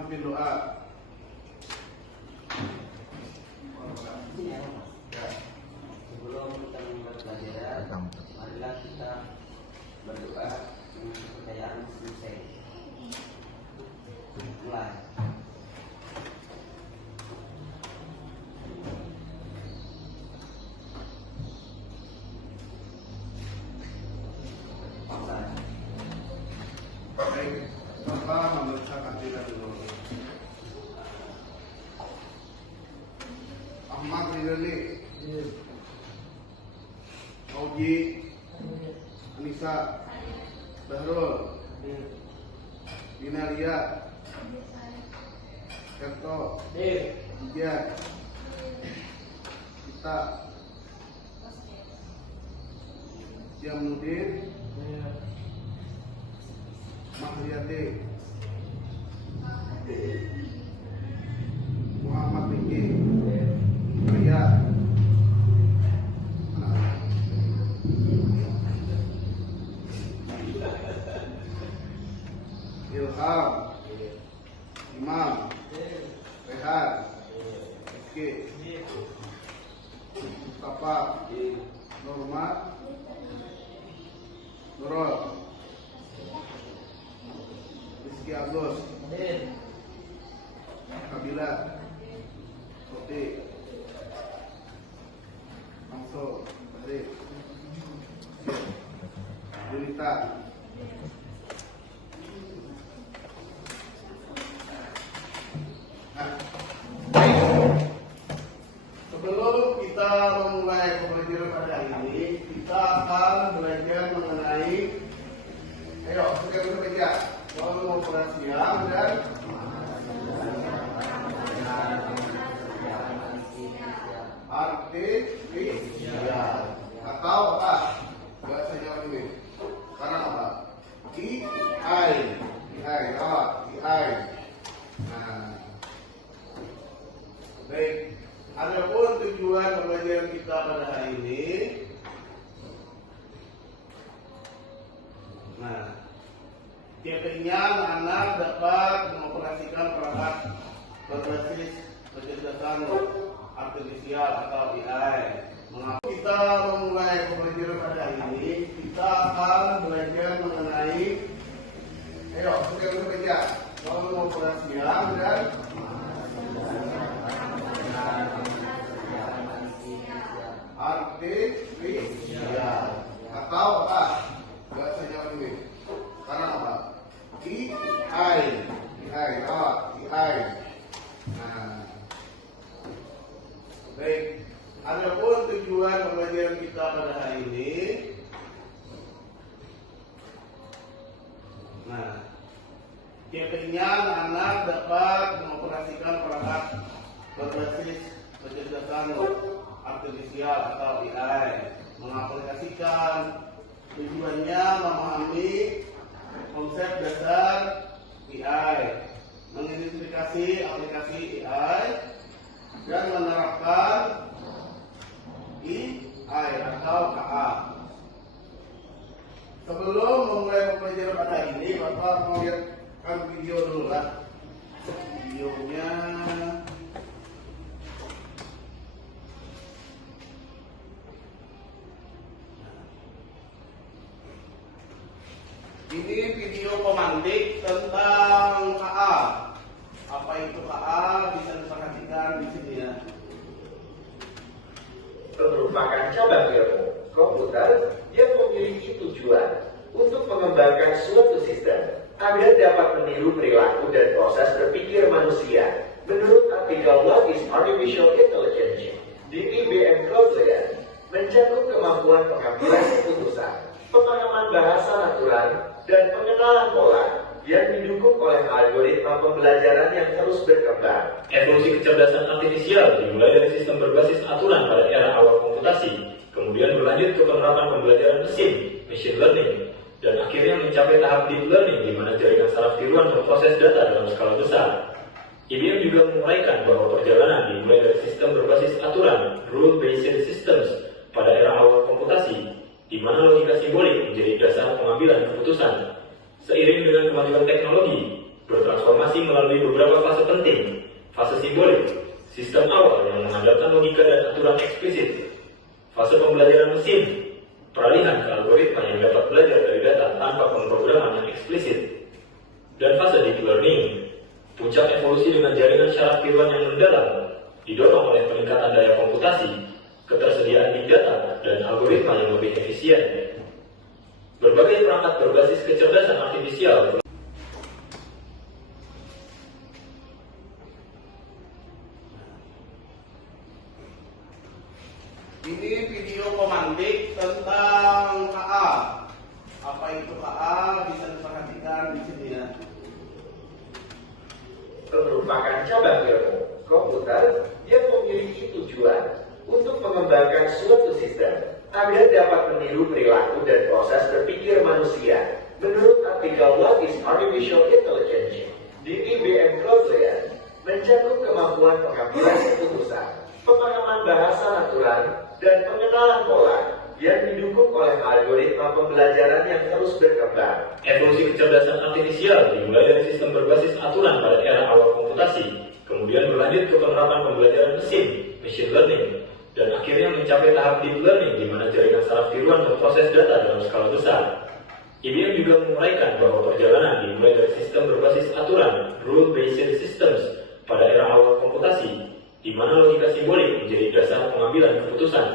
pimpin doa. Sebelum kita memulai pelajaran, marilah kita berdoa dengan kepercayaan selesai. Mulai. Baik, tanpa memeriksakan kita dulu. Ahmad Ridhani, Auji, Anissa, Bahrul, Dinalia, Kerto, Ija, Kita, Jamuddin, Mahriyati, Muhammad Riki, Ria, Ilham, Imam, Rehan, Rizky, Mustafa, Norma, Nurul, Rizky Agus, Kabila, Roti, Mansur, Badri, Julita. Sebelum kita memulai pembelajaran pada hari ini, kita akan belajar mengenai, ayo kita bekerja, pengoperasian dan artifisial atau apa bahasa Jawa ini? Karena apa? AI, AI. Nah, baik. Adapun tujuan pembelajaran kita pada hari ini, nah, intinya anak dapat mengoperasikan perangkat berbasis kecerdasan artifisial atau AI. Mengapa kita memulai pembelajaran pada hari ini? Kita akan belajar mengenai, ayo kita bekerja, pengoperasian dan artifisial atau apa bahasa Jawa ini? Karena apa? AI. Nah, baik. Adapun tujuan pembelajaran kita pada hari ini, nah, intinya anak dapat mengoperasikan perangkat berbasis kecerdasan artifisial atau AI, mengaplikasikan, tujuannya memahami konsep dasar AI, mengidentifikasi aplikasi AI, dan menerapkan AI atau KA. Sebelum memulai pembelajaran pada hari ini, Bapak mau lihatkan video dulu lah. Videonya. Ini video pemantik tentang KA. Apa itu KA? Bisa diperhatikan di sini ya. Merupakan cabang ilmu komputer yang memiliki tujuan untuk mengembangkan suatu sistem agar dapat meniru perilaku dan proses berpikir manusia. Menurut artikel What is Artificial Intelligence di IBM Cloudland, mencakup kemampuan pengambilan keputusan, pemahaman bahasa natural, dan pengenalan pola yang didukung oleh algoritma pembelajaran yang terus berkembang. Evolusi kecerdasan artifisial dimulai dari sistem berbasis aturan pada era awal komputasi, kemudian berlanjut ke penerapan pembelajaran mesin, machine learning, dan akhirnya mencapai tahap deep learning di mana jaringan saraf tiruan memproses data dalam skala besar. IBM juga menguraikan bahwa perjalanan dimulai dari sistem berbasis aturan, rule-based systems, pada era awal komputasi, di mana logika simbolik menjadi dasar pengambilan keputusan. Seiring dengan kemajuan teknologi, bertransformasi melalui beberapa fase penting. Fase simbolik, sistem awal yang mengandalkan logika dan aturan eksplisit. Fase pembelajaran mesin, peralihan ke algoritma yang dapat belajar dari data tanpa pemrograman yang eksplisit. Dan fase deep learning, puncak evolusi dengan jaringan syaraf tiruan yang mendalam, didorong oleh peningkatan daya komputasi, ketersediaan big data, dan algoritma yang lebih efisien. Berbagai perangkat berbasis kecerdasan artifisial Ini video pemantik tentang KA. Apa itu KA? Bisa diperhatikan di sini ya. Merupakan cabang ilmu komputer yang memiliki tujuan untuk mengembangkan suatu sistem agar dapat meniru perilaku dan proses berpikir manusia. Menurut artikel What is Artificial Intelligence di IBM Cloudland, mencakup kemampuan pengambilan keputusan, pemahaman bahasa natural, dan pengenalan pola yang didukung oleh algoritma pembelajaran yang terus berkembang. Evolusi kecerdasan artifisial dimulai dari sistem berbasis aturan pada era awal komputasi, kemudian berlanjut ke penerapan pembelajaran mesin, machine learning, dan akhirnya mencapai tahap deep learning di mana jaringan saraf tiruan memproses data dalam skala besar. IBM juga menguraikan bahwa perjalanan dimulai dari sistem berbasis aturan, rule-based systems, pada era awal komputasi, di mana logika simbolik menjadi dasar pengambilan keputusan.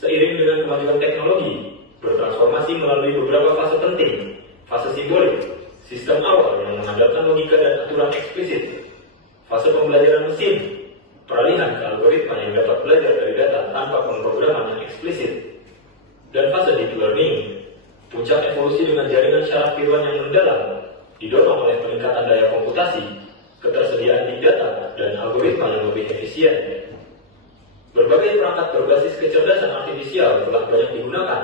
Seiring dengan kemajuan teknologi, bertransformasi melalui beberapa fase penting. Fase simbolik, sistem awal yang mengandalkan logika dan aturan eksplisit. Fase pembelajaran mesin, peralihan ke algoritma yang dapat belajar dari data tanpa pemrograman yang eksplisit. Dan fase deep learning, puncak evolusi dengan jaringan syaraf tiruan yang mendalam, didorong oleh peningkatan daya komputasi, ketersediaan big data, dan algoritma yang lebih efisien. Berbagai perangkat berbasis kecerdasan artifisial telah banyak digunakan,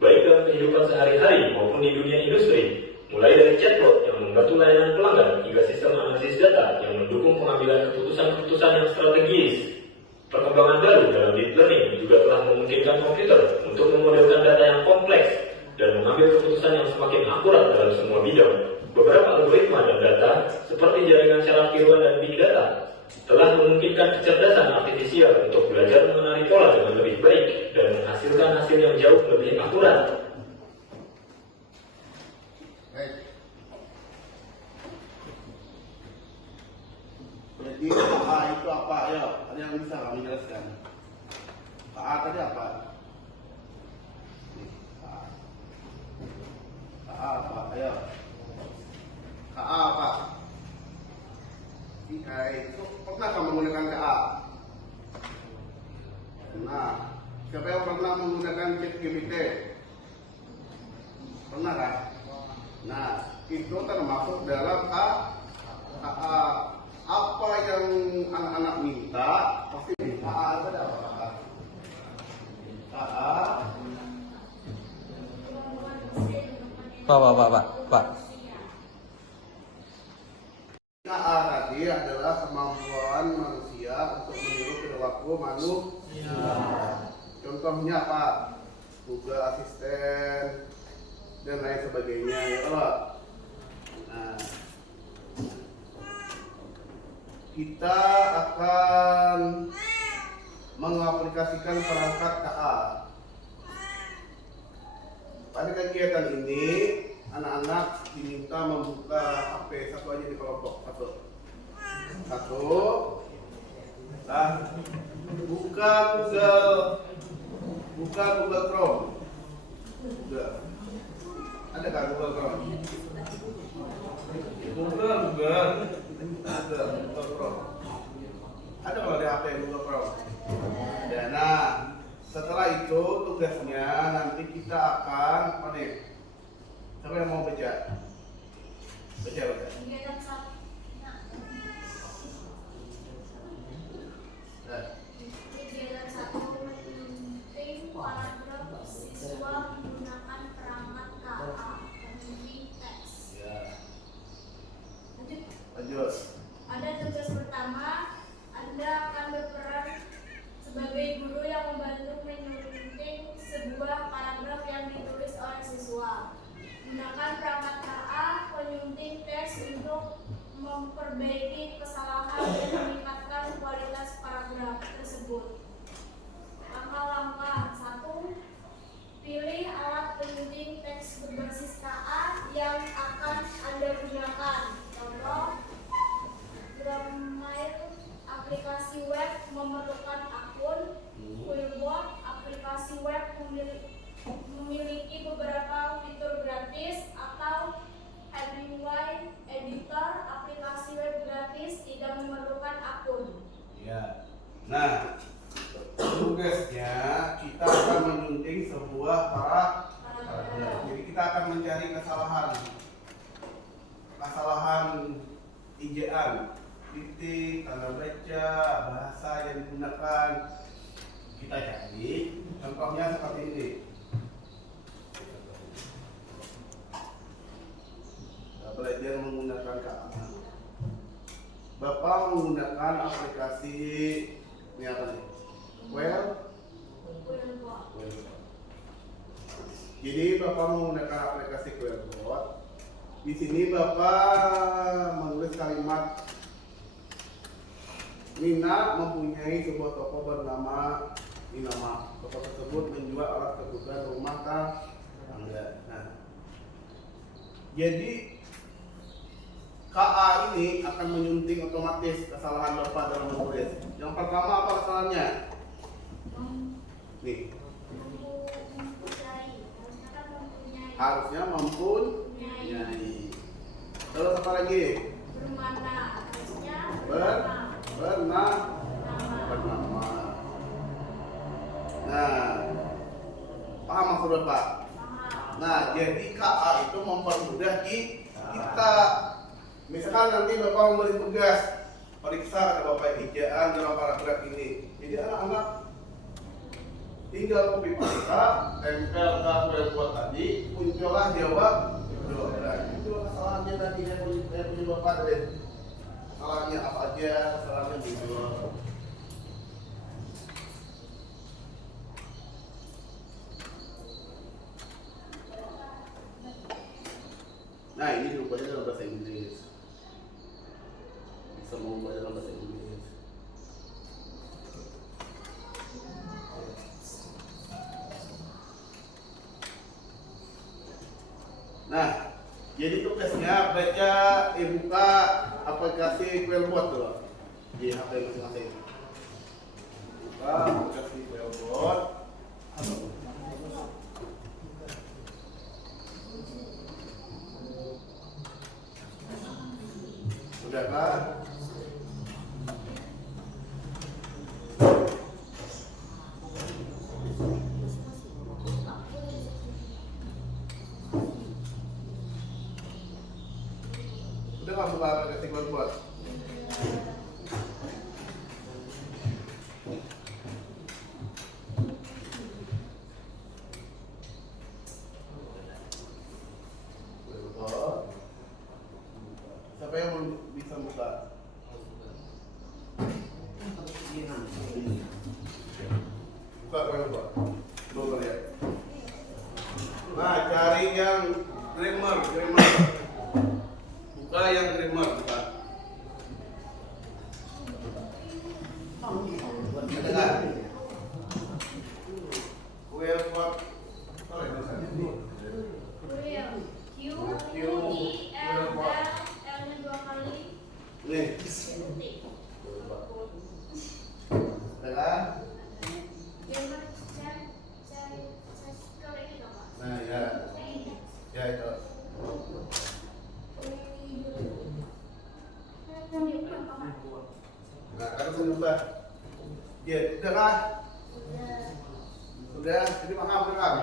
baik dalam kehidupan sehari-hari maupun di dunia industri, mulai dari chatbot yang membantu layanan pelanggan hingga sistem analisis data yang mendukung pengambilan keputusan-keputusan yang strategis. Perkembangan baru dalam deep learning juga telah memungkinkan komputer untuk memodelkan data yang kompleks dan mengambil keputusan yang semakin akurat dalam semua bidang. Beberapa algoritma dan data, seperti jaringan syaraf tiruan dan big data, telah memungkinkan kecerdasan artifisial untuk belajar mengenali pola dengan lebih baik dan menghasilkan hasil yang jauh lebih akurat. Baik. Jadi KA itu apa? Ayo, ada yang bisa kami jelaskan? KA tadi apa? KA apa? Ayo. KA apa? Itu pernah kamu menggunakan KA? Nah, siapa yang pernah menggunakan ChatGPT? Pernah kan? Nah, itu termasuk dalam KA. Apa yang anak-anak minta pasti KA ada apa? KA. Pak. KA tadi adalah kemampuan manusia untuk meniru perilaku manusia. Contohnya apa? Google Assistant dan lain sebagainya, ya Allah. Nah, kita akan mengaplikasikan perangkat KA. Pada kegiatan ini, anak-anak diminta membuka HP satu aja di kelompok satu. Nah, buka Google Chrome. Ada kan Google Chrome? Google Chrome. Ada kalau di HP Google Chrome. Dan nah, setelah itu tugasnya nanti kita akan apa nih? Siapa yang mau baca? Baca. Kegiatan satu. Kegiatan satu menyunting paragraf siswa menggunakan perangkat KA menyunting teks. Ya. Lanjut. Lanjut. Ada tugas pertama, Anda akan berperan sebagai guru yang membantu menyunting sebuah paragraf yang ditulis oleh siswa. Gunakan perangkat KA penyunting teks untuk memperbaiki kesalahan dan meningkatkan kualitas paragraf tersebut. Langkah-langkah 1. Pilih alat penyunting teks berbasis KA yang akan Anda gunakan. Contoh, Grammarly aplikasi web memerlukan akun, Quillbot aplikasi web memiliki beberapa fitur gratis, atau Hemingway editor aplikasi web gratis tidak memerlukan akun. Ya. Nah, tugasnya kita akan menyunting sebuah paragraf. Jadi kita akan mencari kesalahan ejaan, titik, tanda baca, bahasa yang digunakan. Kita cari. Contohnya seperti ini. Kita belajar menggunakan kata. Bapak menggunakan aplikasi ini apa nih? Quillbot. Jadi Bapak menggunakan aplikasi Quillbot. Di sini Bapak menulis kalimat Nina mempunyai sebuah toko bernama Nina. Toko tersebut menjual alat kebutuhan rumah tangga. Nah, jadi KA ini akan menyunting otomatis kesalahan Bapak dalam menulis. Yang pertama apa kesalahannya? Nih, harusnya mempunyai. Terus apa lagi? Bermana, harusnya Bernama. Nah, paham maksud Bapak? Nah, jadi KA itu mempermudah kita. Misalkan nanti Bapak memberi tugas periksa kata Bapak ejaan dalam paragraf ini. Jadi anak-anak tinggal copy paste, tempel ke Quillbot tadi, muncullah jawaban. Itu kesalahannya tadi yang punya Bapak tadi. Kesalahannya apa aja, kesalahannya gitu. Nah, ini rupanya dalam bahasa Inggris. Bisa mengubah dalam bahasa Inggris. Nah, jadi tugasnya buka aplikasi Quillbot dulu di HP masing-masing. Buka aplikasi Quillbot. Sudah kan? Udah nggak buka aplikasi Quillbot? Siapa yang belum bisa buka? Buka Quillbot. Coba lihat. Nah, cari yang grammar. Buka yang grammar, buka. Ada nggak? Quillbot. L-nya 2 kali. Nih, Titik. ada kan? Nah, ya. Ya itu. Nah, harus mengubah. Ya, sudah kan? Sudah, jadi paham kan?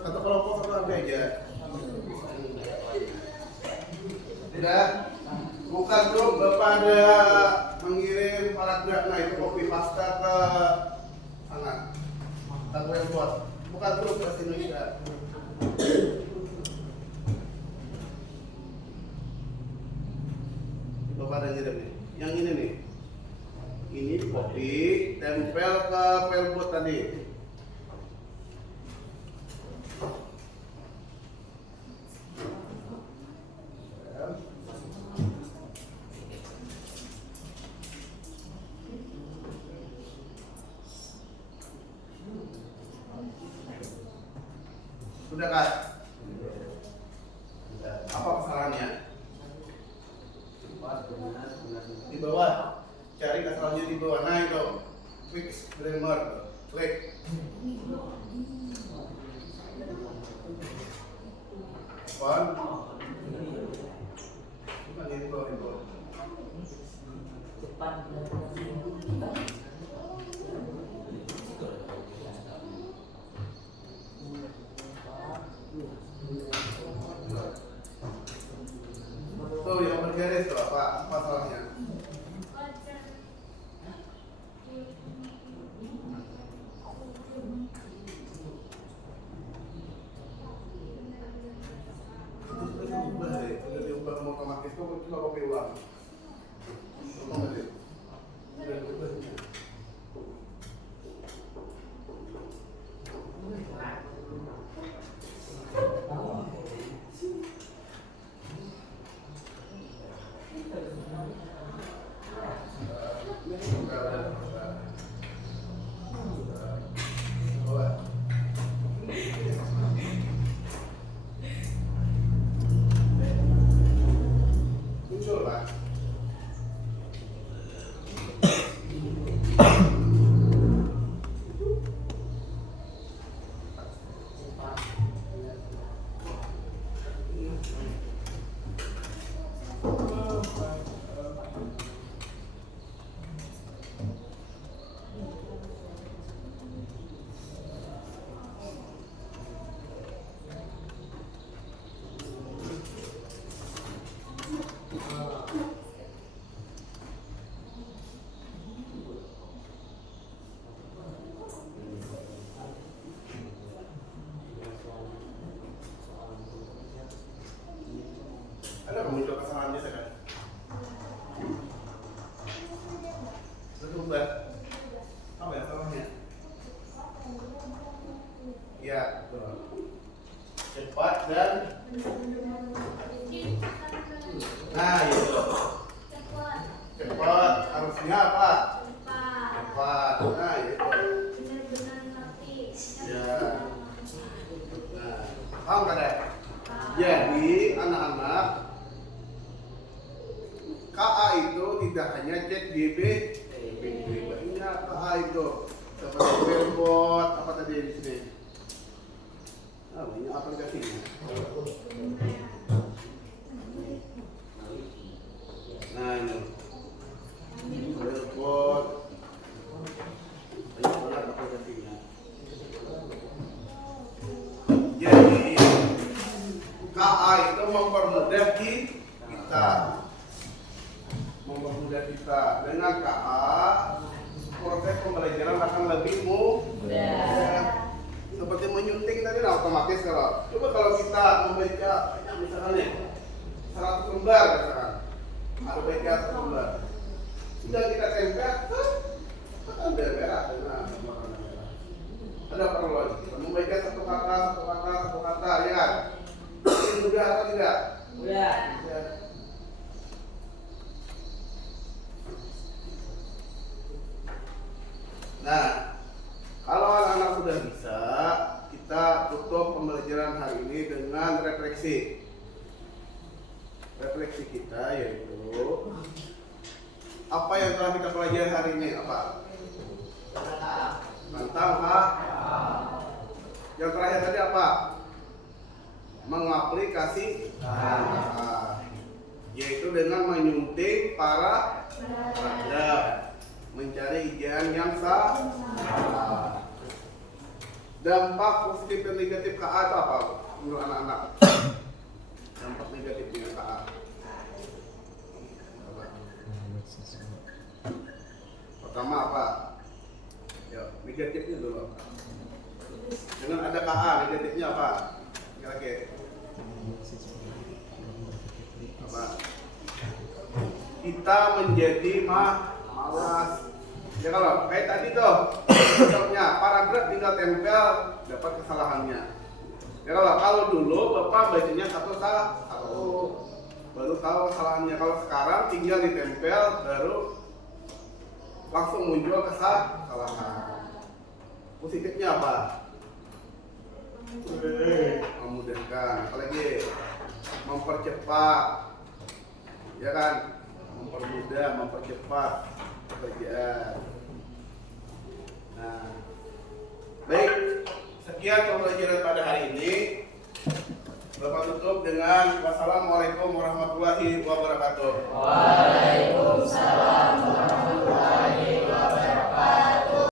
Satu kelompok satu meja. Sudah, bukan grup Bapak ada mengirim paragraf, nah itu copy paste ke sana. Ke Quillbot. Bukan grup bahasa Indonesia. Bapak ada ngirim nih. Yang ini nih. Ini copy, tempel ke Quillbot tadi. Sudah kan? Apa kesalahannya? Di bawah. Cari kesalahannya di bawah. Nah itu. Fix grammar. Klik. One. Bukan itu. Tuh yang bergaris tuh apa salahnya? Udah diubah sama otomatis tuh cuma kopi ulang. Muncul Pak. Ada muncul kesalahan biasa kan? Berubah. Apa ya salahnya? Ya, betul. Cepat dan nah itu. Cepat. Harusnya apa? Cepat. Nah itu. Benar-benar ngerti. Ya. Nah, paham kan ya? Jadi anak-anak, KA itu tidak hanya cek banyak KA itu seperti Webot, apa tadi di sini? Ini aplikasinya. Nah ini Webot, banyak banget aplikasinya. Jadi KA itu mempermudah kita. Mempermudah kita dengan KA, proses pembelajaran akan lebih mudah. Seperti menyunting tadi, nah otomatis kalau coba kalau kita membaca misalnya 100 lembar misalkan, ada baca 100 lembar, sudah kita tempel, kan merah, ada perlu lagi membaca satu kata, ya kan? Ini mudah atau tidak? Mudah. Nah, kalau anak-anak sudah bisa, kita tutup pembelajaran hari ini dengan refleksi. Refleksi kita yaitu apa yang telah kita pelajari hari ini? Apa? Tentang yang terakhir tadi apa? Mengaplikasikan, yaitu dengan menyunting paragraf, mencari ijaan yang salah. Dampak positif dan negatif KA itu apa menurut anak-anak? Dampak negatifnya KA. Pertama apa? Ya, negatifnya dulu. Dengan ada KA, negatifnya apa? Kira-kira apa? Kita menjadi malas. Ya kalau kayak tadi tuh, contohnya paragraf tinggal tempel dapat kesalahannya. Ya kalau dulu Bapak bacanya satu baru tahu kesalahannya. Kalau sekarang tinggal ditempel baru langsung muncul kesalahan. Positifnya apa? mempercepat, ya kan, mempermudah, mempercepat pekerjaan. Nah, baik, sekian pembelajaran pada hari ini. Bapak tutup dengan wassalamualaikum warahmatullahi wabarakatuh. Waalaikumsalam warahmatullahi wabarakatuh.